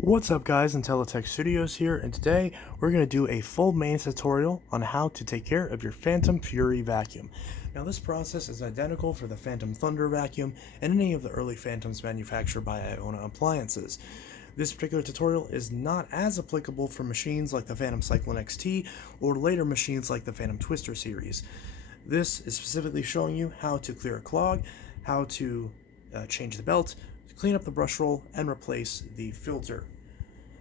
What's up guys, Intelitech Studios here, and today we're going to do a full maintenance tutorial on how to take care of your Fantom Fury vacuum. Now this process is identical for the Fantom Thunder vacuum and any of the early Fantoms manufactured by Iona appliances. This particular tutorial is not as applicable for machines like the Fantom Cyclone XT or later machines like the Fantom Twister series. This is specifically showing you how to clear a clog, how to change the belt, clean up the brush roll, and replace the filter.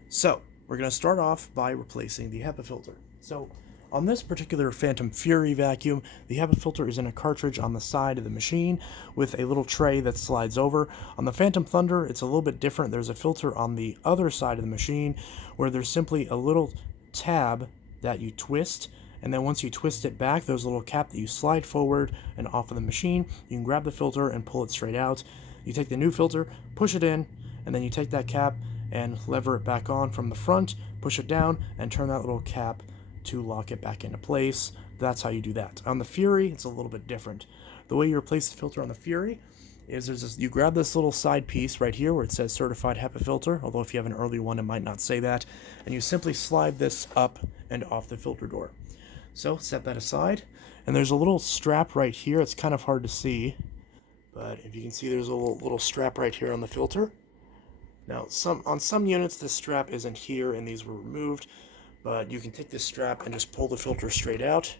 So we're going to start off by replacing the Hepa filter. So on this particular Fantom Fury vacuum, the Hepa filter is in a cartridge on the side of the machine with a little tray that slides over. On the Fantom Thunder, it's a little bit different. There's a filter on the other side of the machine where there's simply a little tab that you twist, and then once you twist it back, there's a little cap that you slide forward and off of the machine. You can grab the filter and pull it straight out. You take the new filter, push it in, and then you take that cap and lever it back on from the front, push it down, and turn that little cap to lock it back into place. That's how you do that. On the Fury, it's a little bit different. The way you replace the filter on the Fury is you grab this little side piece right here where it says Certified HEPA Filter, although if you have an early one, it might not say that, and you simply slide this up and off the filter door. So set that aside, and there's a little strap right here. It's kind of hard to see, but if you can see, there's a little strap right here on the filter. Now, on some units, this strap isn't here, and these were removed, but you can take this strap and just pull the filter straight out.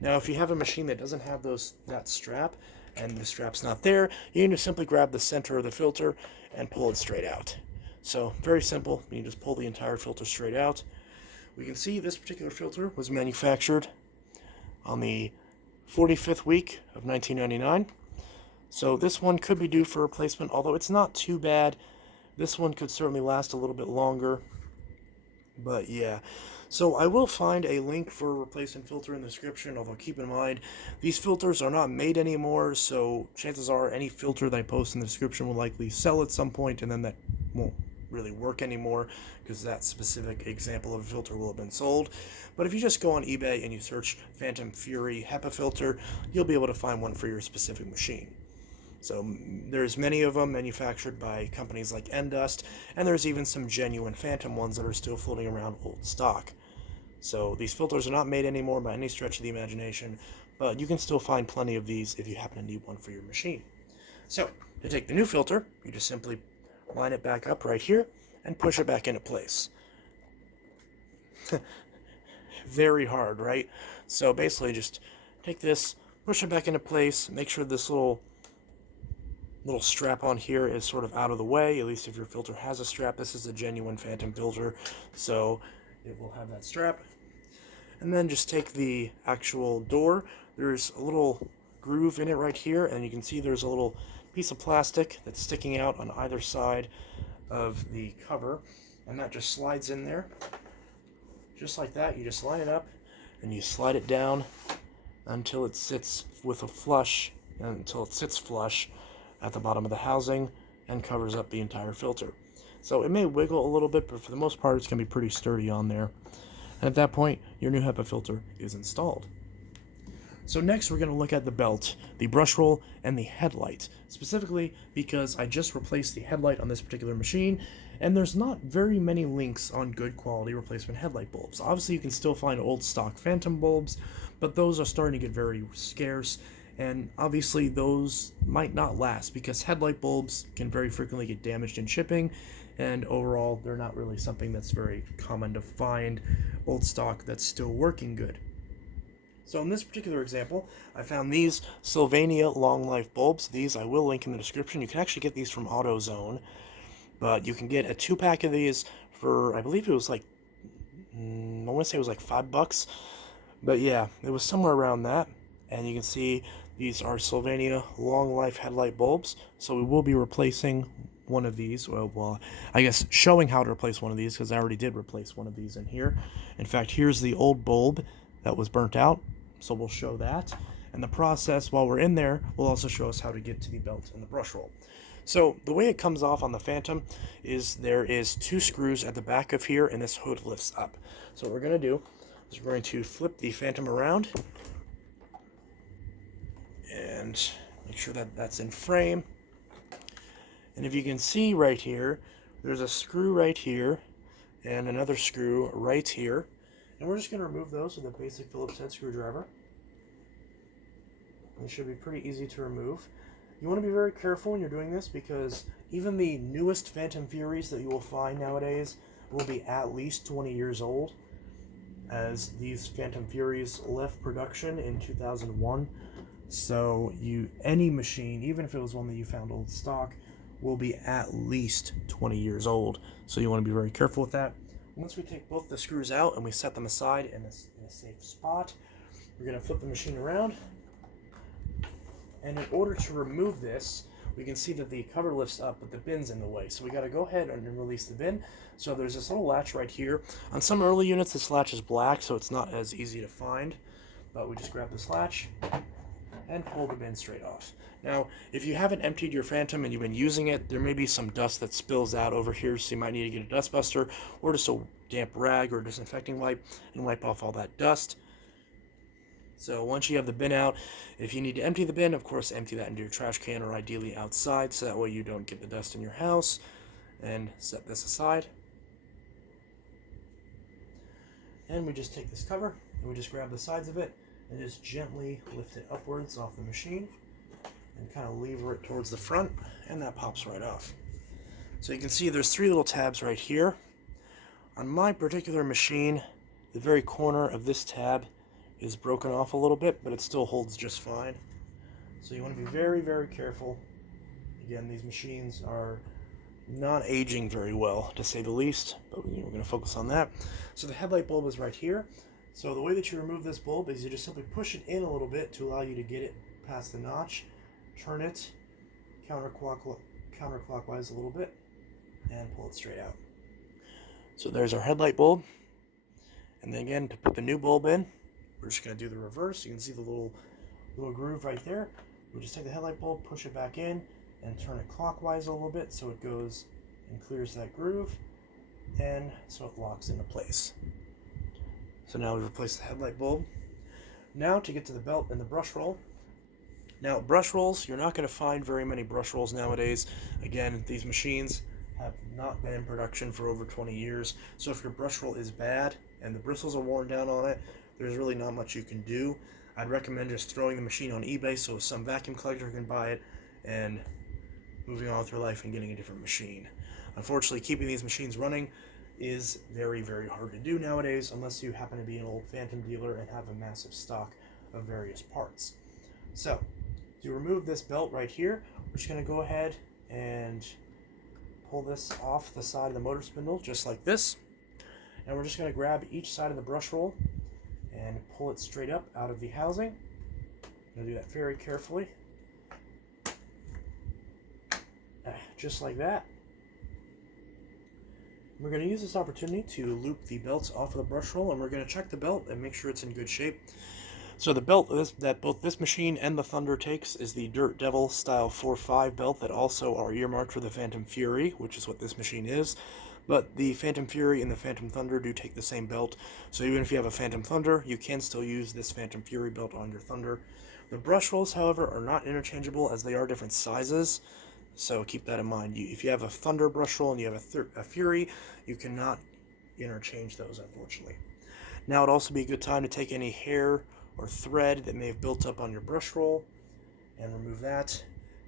Now, if you have a machine that doesn't have that strap, and the strap's not there, you can just simply grab the center of the filter and pull it straight out. So, very simple. You can just pull the entire filter straight out. We can see this particular filter was manufactured on the 45th week of 1999. So this one could be due for replacement, although it's not too bad. This one could certainly last a little bit longer. But yeah, so I will find a link for a replacement filter in the description, although keep in mind, these filters are not made anymore, so chances are any filter that I post in the description will likely sell at some point, and then that won't really work anymore because that specific example of a filter will have been sold. But if you just go on eBay and you search Fantom Fury Hepa Filter, you'll be able to find one for your specific machine. So there's many of them manufactured by companies like Endust, and there's even some genuine Fantom ones that are still floating around old stock. So these filters are not made anymore by any stretch of the imagination, but you can still find plenty of these if you happen to need one for your machine. So to take the new filter, you just simply line it back up right here and push it back into place. Very hard, right? So basically just take this, push it back into place, make sure this little strap on here is sort of out of the way, at least if your filter has a strap. This is a genuine Fantom filter, so it will have that strap. And then just take the actual door. There's a little groove in it right here, and you can see there's a little piece of plastic that's sticking out on either side of the cover, and that just slides in there. Just like that, you just line it up, and you slide it down until it sits flush at the bottom of the housing and covers up the entire filter. So it may wiggle a little bit, but for the most part it's going to be pretty sturdy on there. And at that point, your new HEPA filter is installed. So next we're going to look at the belt, the brush roll, and the headlight, specifically because I just replaced the headlight on this particular machine, and there's not very many links on good quality replacement headlight bulbs. Obviously you can still find old stock Fantom bulbs, but those are starting to get very scarce, and obviously those might not last because headlight bulbs can very frequently get damaged in shipping, and overall they're not really something that's very common to find old stock that's still working good. So in this particular example, I found these Sylvania long life bulbs. These I will link in the description. You can actually get these from AutoZone, but you can get a 2-pack of these for, I believe it was like, I want to say it was like $5, but yeah, it was somewhere around that. And you can see these are Sylvania long life headlight bulbs, so we will be replacing one of these. Well, I guess showing how to replace one of these, because I already did replace one of these in here. In fact, here's the old bulb that was burnt out, so we'll show that. And the process while we're in there will also show us how to get to the belt and the brush roll. So the way it comes off on the Fantom is there is 2 screws at the back of here, and this hood lifts up. So what we're going to do is we're going to flip the Fantom around and make sure that that's in frame. And if you can see right here, there's a screw right here and another screw right here. And we're just going to remove those with a basic Phillips head screwdriver. It should be pretty easy to remove. You want to be very careful when you're doing this because even the newest Fantom Furies that you will find nowadays will be at least 20 years old, as these Fantom Furies left production in 2001. So any machine, even if it was one that you found old stock, will be at least 20 years old. So you want to be very careful with that. Once we take both the screws out and we set them aside in a safe spot, we're going to flip the machine around. And in order to remove this, we can see that the cover lifts up, but the bin's in the way. So we got to go ahead and release the bin. So there's this little latch right here. On some early units, this latch is black, so it's not as easy to find. But we just grab this latch and pull the bin straight off. Now, if you haven't emptied your Fantom and you've been using it, there may be some dust that spills out over here, so you might need to get a dust buster or just a damp rag or disinfecting wipe and wipe off all that dust. So once you have the bin out, if you need to empty the bin, of course, empty that into your trash can or ideally outside, so that way you don't get the dust in your house. And set this aside. And we just take this cover and we just grab the sides of it and just gently lift it upwards off the machine and kind of lever it towards the front, and that pops right off. So you can see there's 3 little tabs right here. On my particular machine, the very corner of this tab is broken off a little bit, but it still holds just fine. So you want to be very, very careful. Again, these machines are not aging very well, to say the least, but we're going to focus on that. So the headlight bulb is right here. So the way that you remove this bulb is you just simply push it in a little bit to allow you to get it past the notch, turn it counterclockwise a little bit, and pull it straight out. So there's our headlight bulb. And then again, to put the new bulb in, we're just going to do the reverse. You can see the little groove right there. We'll just take the headlight bulb, push it back in, and turn it clockwise a little bit so it goes and clears that groove, and so it locks into place. So now we've replaced the headlight bulb. Now to get to the belt and the brush roll. Now brush rolls, you're not going to find very many brush rolls nowadays. Again, these machines have not been in production for over 20 years. So if your brush roll is bad and the bristles are worn down on it, there's really not much you can do. I'd recommend just throwing the machine on eBay so some vacuum collector can buy it and moving on with your life and getting a different machine. Unfortunately, keeping these machines running is very, very hard to do nowadays unless you happen to be an old Fantom dealer and have a massive stock of various parts. So, to remove this belt right here, we're just going to go ahead and pull this off the side of the motor spindle just like this. And we're just going to grab each side of the brush roll and pull it straight up out of the housing. I'm going to do that very carefully. Just like that. We're going to use this opportunity to loop the belts off of the brush roll, and we're going to check the belt and make sure it's in good shape. So the belt that both this machine and the Thunder takes is the Dirt Devil Style 4.5 belt that also are earmarked for the Fantom Fury, which is what this machine is. But the Fantom Fury and the Fantom Thunder do take the same belt, so even if you have a Fantom Thunder, you can still use this Fantom Fury belt on your Thunder. The brush rolls, however, are not interchangeable as they are different sizes. So keep that in mind. If you have a Thunder brush roll and you have a Fury, you cannot interchange those, unfortunately. Now would also be a good time to take any hair or thread that may have built up on your brush roll and remove that.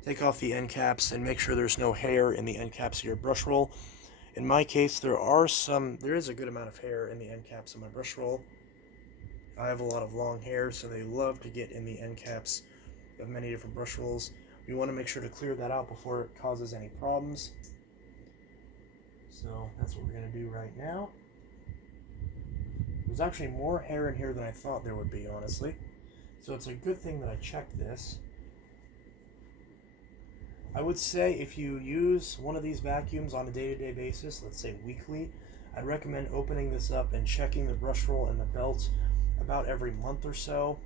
Take off the end caps and make sure there's no hair in the end caps of your brush roll. In my case, there is a good amount of hair in the end caps of my brush roll. I have a lot of long hair, so they love to get in the end caps of many different brush rolls. We want to make sure to clear that out before it causes any problems. So that's what we're going to do right now. There's actually more hair in here than I thought there would be, honestly. So it's a good thing that I checked this. I would say if you use one of these vacuums on a day-to-day basis, let's say weekly, I'd recommend opening this up and checking the brush roll and the belt about every month or so.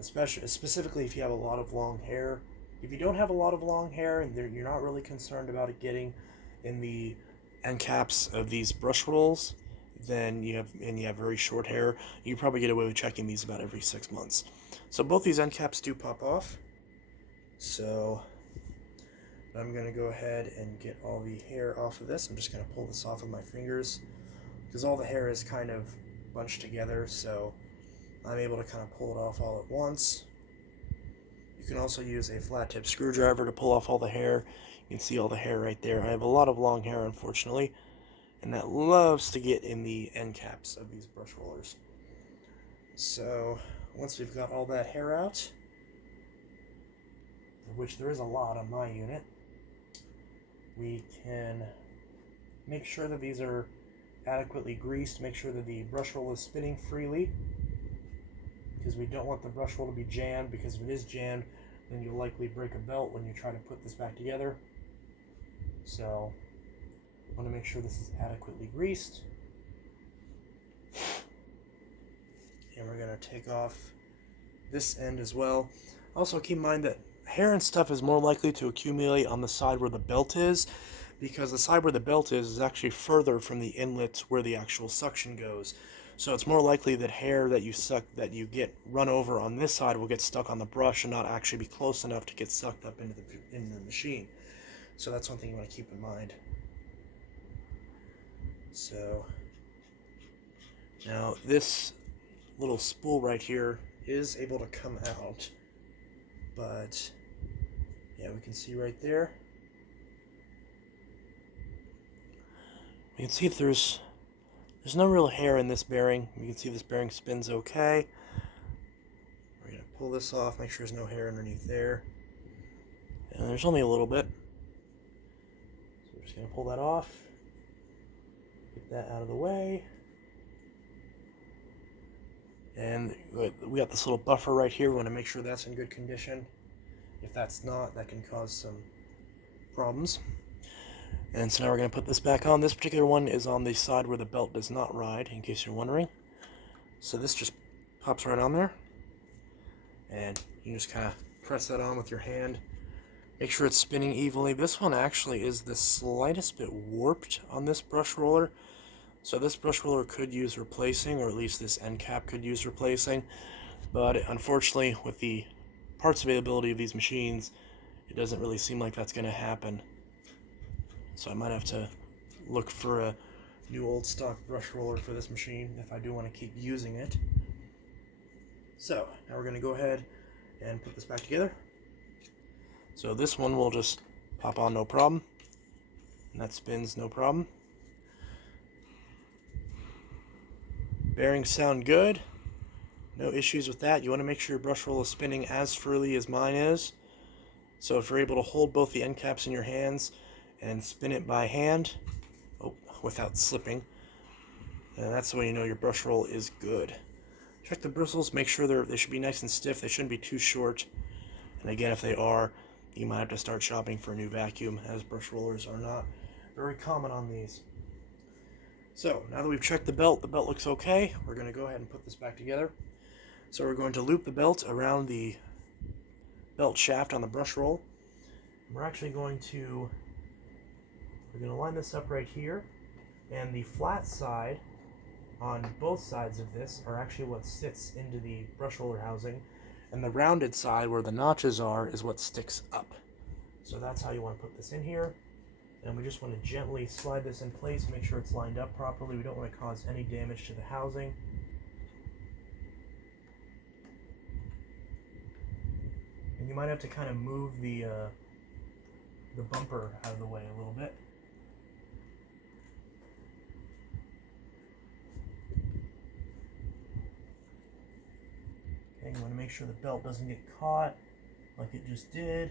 Specifically if you have a lot of long hair. If you don't have a lot of long hair and you're not really concerned about it getting in the end caps of these brush rolls, then you have very short hair, you probably get away with checking these about every 6 months. So both these end caps do pop off. So I'm going to go ahead and get all the hair off of this. I'm just going to pull this off with my fingers because all the hair is kind of bunched together, so I'm able to kind of pull it off all at once. You can also use a flat tip screwdriver to pull off all the hair. You can see all the hair right there. I have a lot of long hair, unfortunately, and that loves to get in the end caps of these brush rollers. So once we've got all that hair out, of which there is a lot on my unit, we can make sure that these are adequately greased, make sure that the brush roll is spinning freely, because we don't want the brush roll to be jammed, because if it is jammed, then you'll likely break a belt when you try to put this back together. So I want to make sure this is adequately greased. And we're going to take off this end as well. Also keep in mind that hair and stuff is more likely to accumulate on the side where the belt is, because the side where the belt is actually further from the inlet where the actual suction goes. So it's more likely that hair that you get run over on this side will get stuck on the brush and not actually be close enough to get sucked up into the machine. So that's one thing you want to keep in mind. So now this little spool right here is able to come out, but yeah, we can see right there. You can see if there's no real hair in this bearing. You can see this bearing spins okay. We're going to pull this off, make sure there's no hair underneath there. And there's only a little bit. So we're just going to pull that off. Get that out of the way. And we got this little buffer right here. We want to make sure that's in good condition. If that's not, that can cause some problems. And so now we're going to put this back on. This particular one is on the side where the belt does not ride, in case you're wondering. So this just pops right on there. And you just kind of press that on with your hand. Make sure it's spinning evenly. This one actually is the slightest bit warped on this brush roller. So this brush roller could use replacing, or at least this end cap could use replacing. But unfortunately, with the parts availability of these machines, it doesn't really seem like that's going to happen. So I might have to look for a new old stock brush roller for this machine if I do want to keep using it. So now we're going to go ahead and put this back together. So this one will just pop on no problem, and that spins no problem. Bearings sound good. No issues with that. You want to make sure your brush roll is spinning as freely as mine is. So if you're able to hold both the end caps in your hands and spin it by hand, without slipping, and that's the way you know your brush roll is good. Check the bristles, make sure they should be nice and stiff. They shouldn't be too short. And again, if they are, you might have to start shopping for a new vacuum, as brush rollers are not very common on these. So now that we've checked the belt looks okay. We're going to go ahead and put this back together. So we're going to loop the belt around the belt shaft on the brush roll. We're actually going to line this up right here, and the flat side on both sides of this are actually what sits into the brush roller housing, and the rounded side where the notches are is what sticks up. So that's how you want to put this in here, and we just want to gently slide this in place, make sure it's lined up properly. We don't want to cause any damage to the housing. And you might have to kind of move the bumper out of the way a little bit. Okay, you want to make sure the belt doesn't get caught like it just did.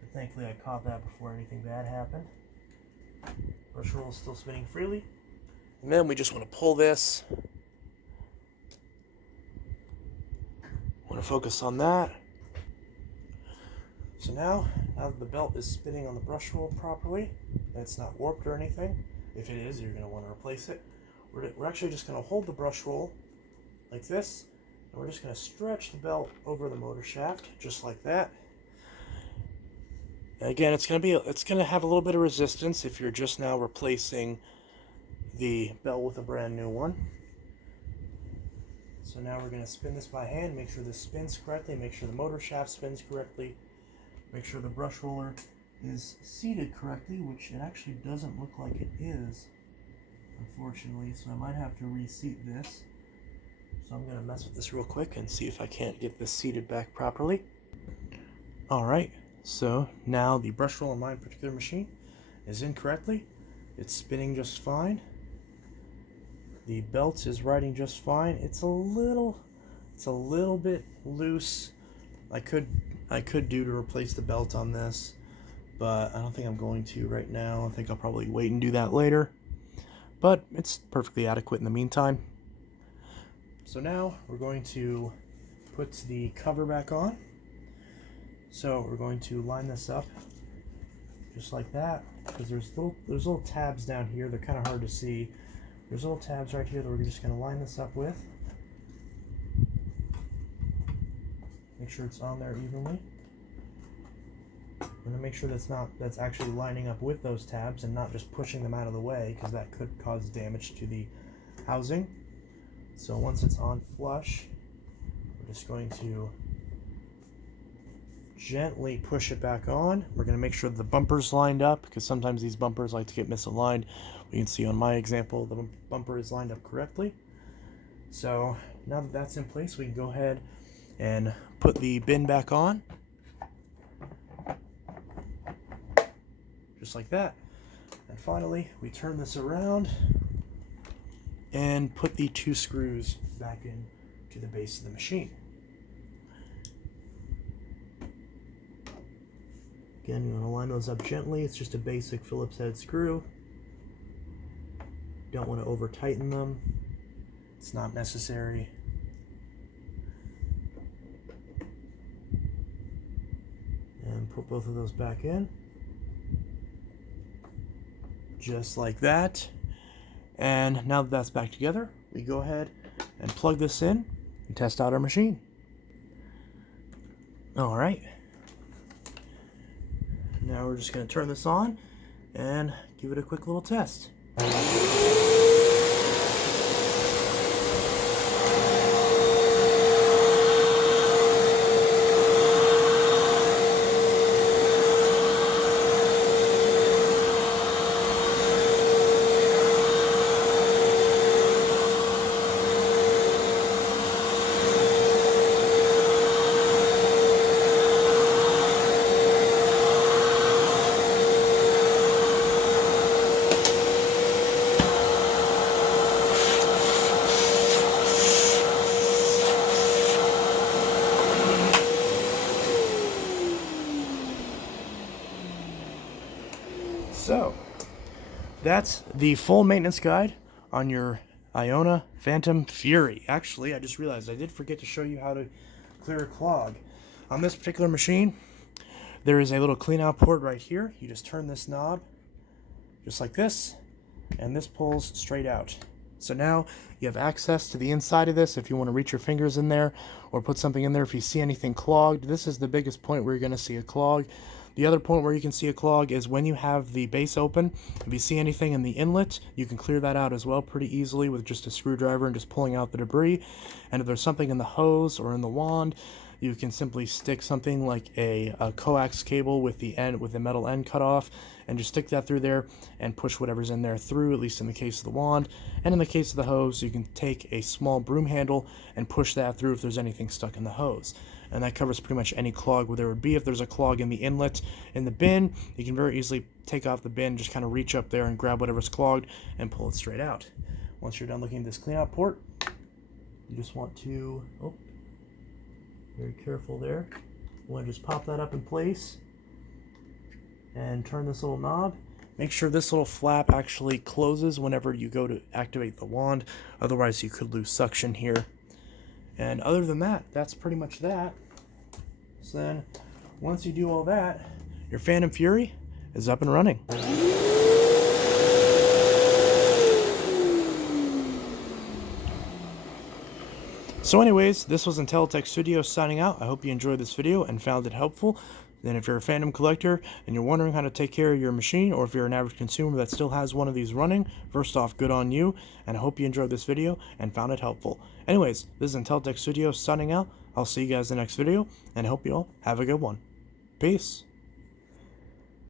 But thankfully I caught that before anything bad happened. Brush roll is still spinning freely. And then we just want to pull this. Want to focus on that. So now that the belt is spinning on the brush roll properly, and it's not warped or anything, if it is, you're going to want to replace it. We're actually just going to hold the brush roll like this, and we're just going to stretch the belt over the motor shaft, just like that. And again, it's going to have a little bit of resistance if you're just now replacing the belt with a brand new one. So now we're going to spin this by hand, make sure this spins correctly, make sure the motor shaft spins correctly. Make sure the brush roller is seated correctly, which it actually doesn't look like it is, unfortunately, so I might have to reseat this. So I'm going to mess with this real quick and see if I can't get this seated back properly. Alright, so now the brush roll on my particular machine is in correctly. It's spinning just fine. The belt is riding just fine. It's a little bit loose. I could do to replace the belt on this, but I don't think I'm going to right now. I think I'll probably wait and do that later. But it's perfectly adequate in the meantime. So now we're going to put the cover back on. So we're going to line this up just like that, because there's little tabs down here. They're kind of hard to see. There's little tabs right here that we're just going to line this up with. Make sure it's on there evenly. I'm going to make sure that's actually lining up with those tabs and not just pushing them out of the way, because that could cause damage to the housing. So once it's on flush, we're just going to gently push it back on. We're going to make sure the bumper's lined up, because sometimes these bumpers like to get misaligned. You can see on my example the bumper is lined up correctly. So now that that's in place, we can go ahead and put the bin back on. Just like that. And finally, we turn this around and put the 2 screws back in to the base of the machine. Again, you want to line those up gently. It's just a basic Phillips head screw. Don't want to over tighten them. It's not necessary. And put both of those back in. Just like that. And now that that's back together, we go ahead and plug this in and test out our machine. Alright. Now we're just going to turn this on and give it a quick little test. So, that's the full maintenance guide on your Iona Fantom Fury. Actually, I just realized I did forget to show you how to clear a clog. On this particular machine, there is a little clean out port right here. You just turn this knob just like this, and this pulls straight out. So now you have access to the inside of this if you want to reach your fingers in there or put something in there if you see anything clogged. This is the biggest point where you're going to see a clog. The other point where you can see a clog is when you have the base open. If you see anything in the inlet, you can clear that out as well pretty easily with just a screwdriver and just pulling out the debris. And if there's something in the hose or in the wand, you can simply stick something like a coax cable with the metal end cut off and just stick that through there and push whatever's in there through, at least in the case of the wand. And in the case of the hose, you can take a small broom handle and push that through if there's anything stuck in the hose. And that covers pretty much any clog where there would be. If there's a clog in the inlet in the bin, you can very easily take off the bin, just kind of reach up there and grab whatever's clogged and pull it straight out. Once you're done looking at this cleanout port, you just want to, very careful there. You want to just pop that up in place and turn this little knob. Make sure this little flap actually closes whenever you go to activate the wand. Otherwise, you could lose suction here. And other than that, that's pretty much that. So then, once you do all that, your Fantom Fury is up and running. So anyways, this was Intelitech Studios signing out. I hope you enjoyed this video and found it helpful. Then if you're a Fantom collector and you're wondering how to take care of your machine, or if you're an average consumer that still has one of these running, first off, good on you, and I hope you enjoyed this video and found it helpful. Anyways, this is Intelitech Studios signing out. I'll see you guys in the next video, and I hope you all have a good one. Peace.